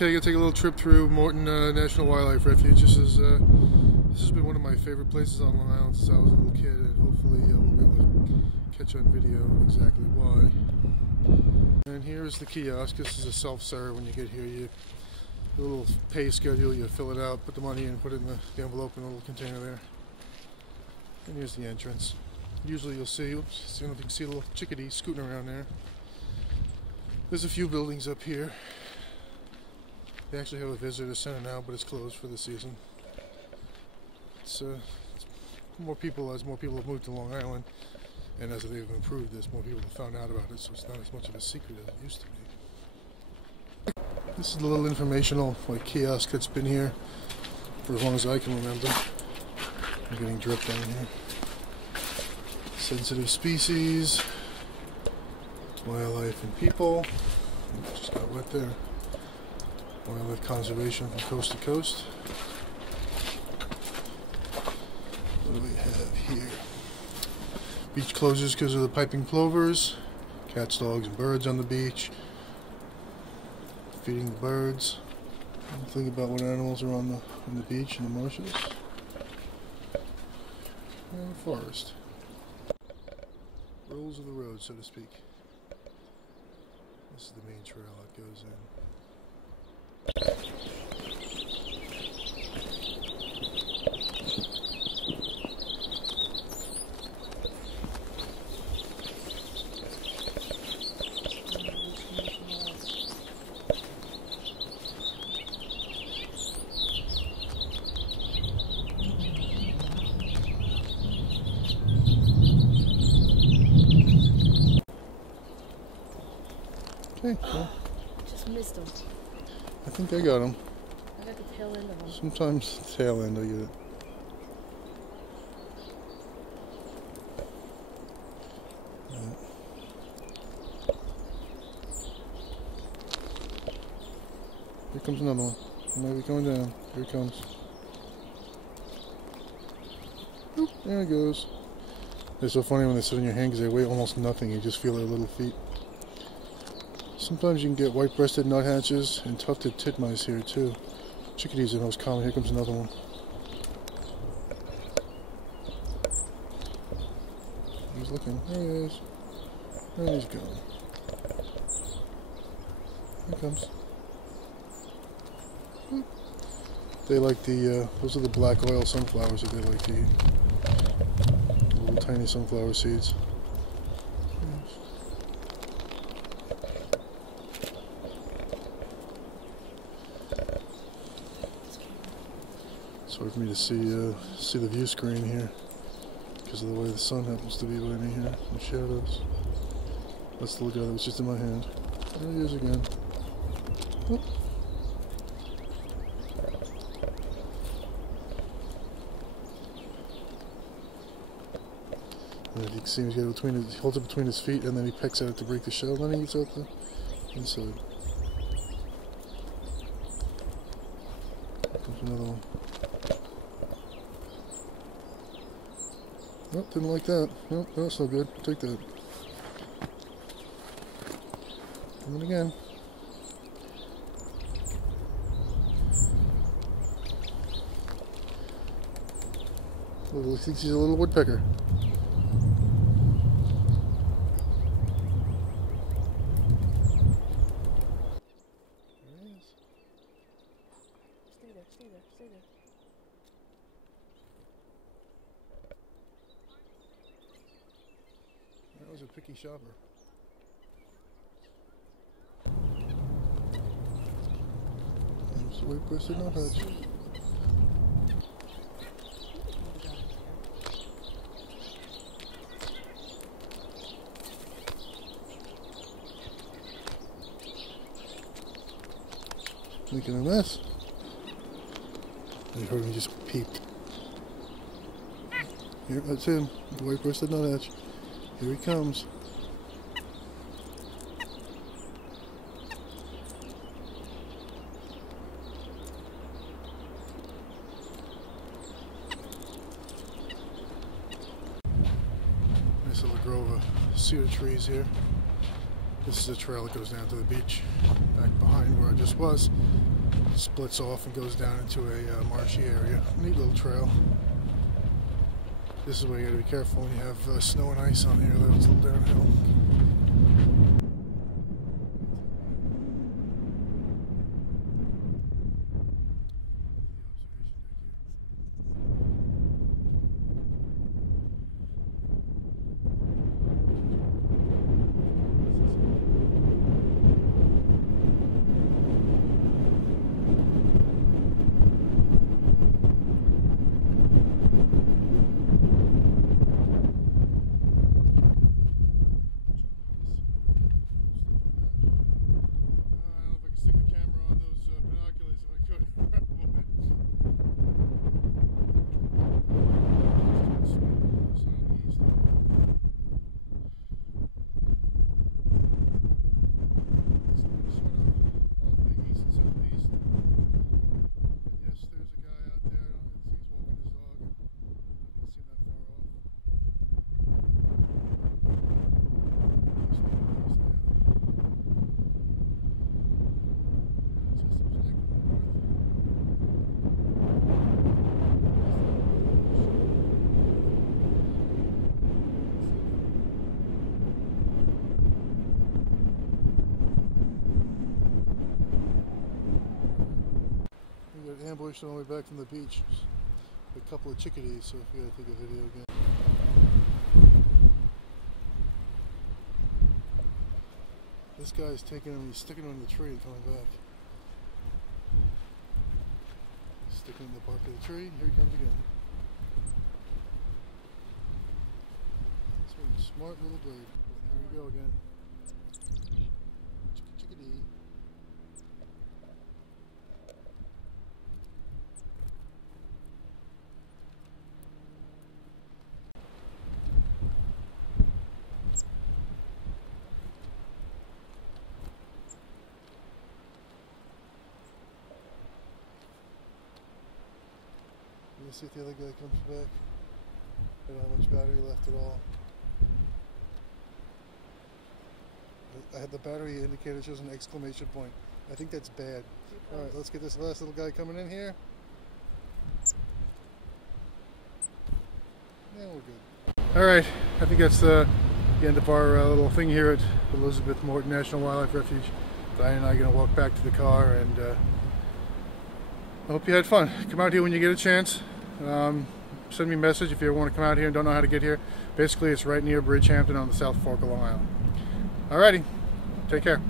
Okay, gonna take a little trip through Morton National Wildlife Refuge. This has been one of my favorite places on Long Island since I was a little kid, and hopefully we'll be able to catch on video exactly why. And here is the kiosk. This is a self-serve. When you get here, you do a little pay schedule. You fill it out, put the money in, put it in the envelope in a little container there. And here's the entrance. Usually you'll see, you can see a little chickadee scooting around there. There's a few buildings up here. They actually have a visitor center now, but it's closed for the season. It's more people have moved to Long Island, and as they've improved this, more people have found out about it, so it's not as much of a secret as it used to be. This is a little informational kiosk that's been here for as long as I can remember. I'm getting drip down here. Sensitive species, wildlife and people. Just got wet there. Wildlife conservation from coast to coast. What do we have here? Beach closures because of the piping plovers. Cats, dogs, and birds on the beach. Feeding the birds. Think about what animals are on the beach and the marshes. And the forest. Rules of the road, so to speak. This is the main trail that goes in. Okay, well. Just missed him. I think I got him. I got the tail end of him. Sometimes the tail end I get it. Yeah. Here comes another one. Maybe coming down. Here it comes. Oop, there it goes. It's so funny when they sit in your hand because they weigh almost nothing. You just feel their little feet. Sometimes you can get white-breasted nuthatches and tufted titmice here too. Chickadees are the most common. Here comes another one. He's looking. There he is. There he's going. Here he comes. They like the, those are the black oil sunflowers that they like to eat. Little tiny sunflower seeds. It's hard for me to see the view screen here because of the way the sun happens to be by me here, the shadows. That's the guy that was just in my hand. There he is again. Oh. And you can see he holds it between his feet, and then he pecks at it to break the shell, and then he eats out the inside. Here comes another one. Nope, didn't like that. Nope, that's no good. Take that. And then again. He thinks he's a little woodpecker. There he is. Stay there, stay there, stay there. That was a picky shopper. There's the white-breasted nuthatch. Making a mess. You heard me just peeped. Here, that's him. The white-breasted nuthatch. Here he comes. Nice little grove of cedar trees here. This is a trail that goes down to the beach, back behind where I just was. splits off and goes down into a marshy area. Neat little trail. This is where you gotta be careful when you have snow and ice on here, though it's a little downhill. Ambushed on the way back from the beach. A couple of chickadees, so we gotta take a video again. This guy's taking him, he's sticking him in the tree and coming back. Sticking in the bark of the tree, here he comes again. This one's a smart little bird. Here we go again. Chickadee. Let's see if the other guy comes back. I don't have much battery left at all. I had the battery indicator shows an exclamation point. I think that's bad. Alright, let's get this last little guy coming in here. Yeah, we're good. Alright, I think that's the end of our little thing here at Elizabeth Morton National Wildlife Refuge. Diane and I are going to walk back to the car, and I hope you had fun. Come out here when you get a chance. Send me a message if you ever want to come out here and don't know how to get here. Basically, it's right near Bridgehampton on the South Fork of Long Island. Alrighty, take care.